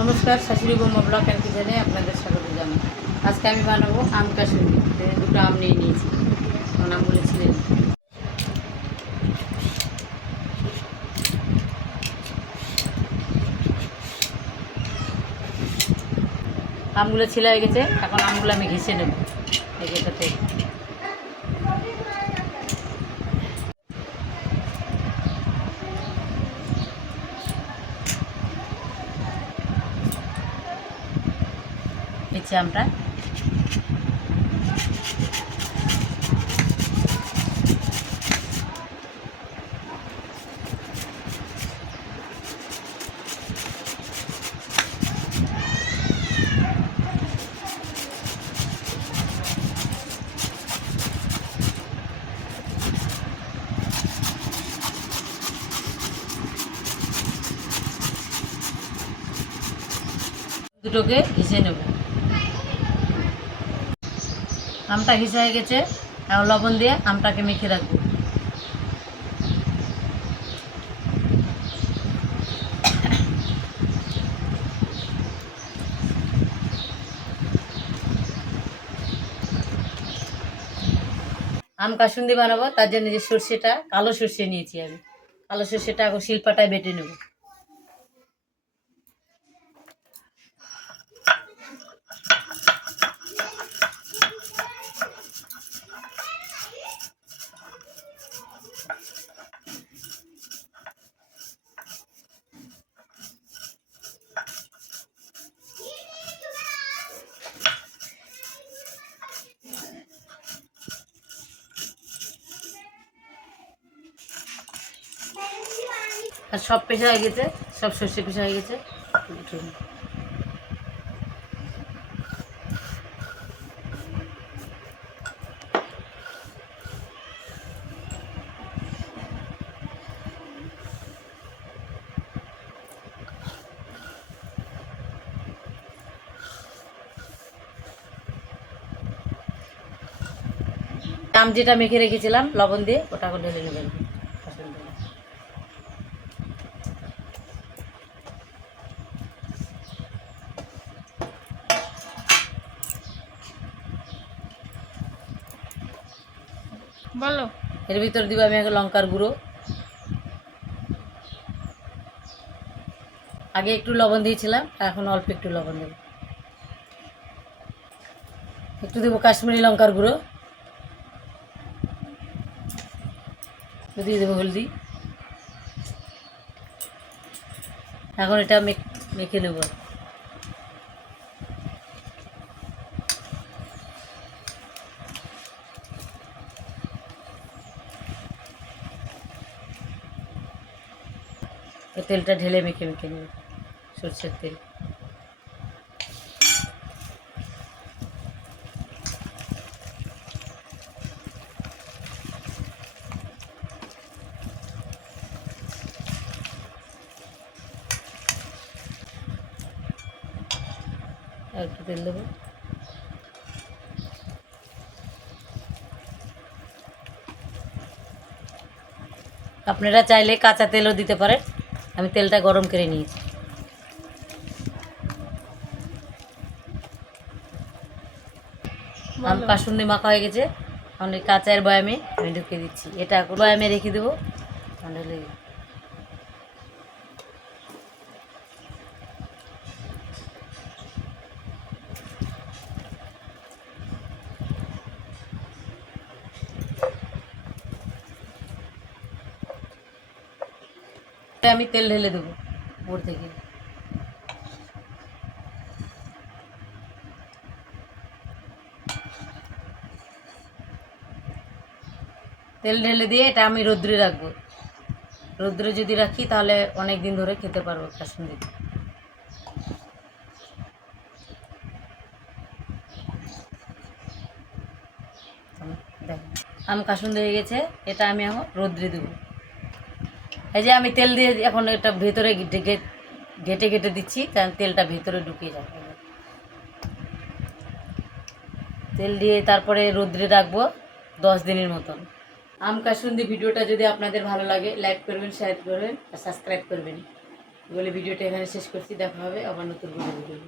নমস্কার, শাশুড়ি বৌমা ব্লগ অ্যান্ড কিচেনে আপনাদের স্বাগত জানাই। আজকে আমি বানাবো আম কাসুন্দি। দুটো আম নিয়ে নিয়েছি, আমগুলো ছিলে নিই। আমগুলো ছিলে হয়ে গেছে, এখন আমগুলো আমি ঘিষে নেব এটাতে। নিচ্ছি আমটা, দুটোকে ঘিষে নেব। আমটা ঘিষে হয়ে গেছে, আর লবণ দিয়ে আমটাকে মেখে রাখবো। আম কাসুন্দি বানাবো, তার জন্য যে সর্ষেটা, কালো সর্ষে নিয়েছি আমি। কালো সর্ষেটা এখন শিলপাটায় বেটে নেব। আর সব পেশা হয়ে গেছে, সব সর্ষে পেশা হয়ে গেছে। আম যেটা মেখে রেখেছিলাম লবণ দিয়ে, ওটাকে ঢেলে নেবেন। বলো। এর ভিতর দিব আমি আগে লঙ্কার গুঁড়ো। আগে একটু লবণ দিয়েছিলাম, এখন অল্প একটু লবণ দেব। একটু দেবো কাশ্মীরি লঙ্কার গুঁড়ো, দিয়ে দেবো হলদি। এখন এটা মেখে নেব। তেলটা ঢেলে মেখে নেব, সরষের তেল। একটু তেল দেবো। আপনারা চাইলে কাঁচা তেলও দিতে পারেন, আমি তেলটা গরম করে নিয়েছি। আম কাসুন্দি মাখা হয়ে গেছে, এখন এই কাঁচার বয়ামে আমি ঢুকিয়ে দিচ্ছি। এটা বয়ামে রেখে দেবো। আমি তেল ঢেলে দেবো উপর থেকে। তেল ঢেলে দিয়ে এটা আমি রোদ্রে রাখবো। রোদ্রে যদি রাখি তাহলে অনেক দিন ধরে খেতে পারবো কাসুন্দি। আম কাসুন্দি হয়ে গেছে, এটা আমি এখন রোদ্রে দেবো। এই যে আমি তেল দিয়ে এখন এটা ভেতরে ঘেটে ঘেটে দিচ্ছি, কারণ তেলটা ভেতরে ঢুকিয়ে যাবে। তেল দিয়ে তারপরে রোদ্রে রাখবো 10 দিনের মতন। আম কাসুন্দি ভিডিওটা যদি আপনাদের ভালো লাগে, লাইক করবেন, শেয়ার করবেন আর সাবস্ক্রাইব করবেন। বলে ভিডিওটা এখানে শেষ করছি, দেখা হবে আবার নতুন কোনো ভিডিও।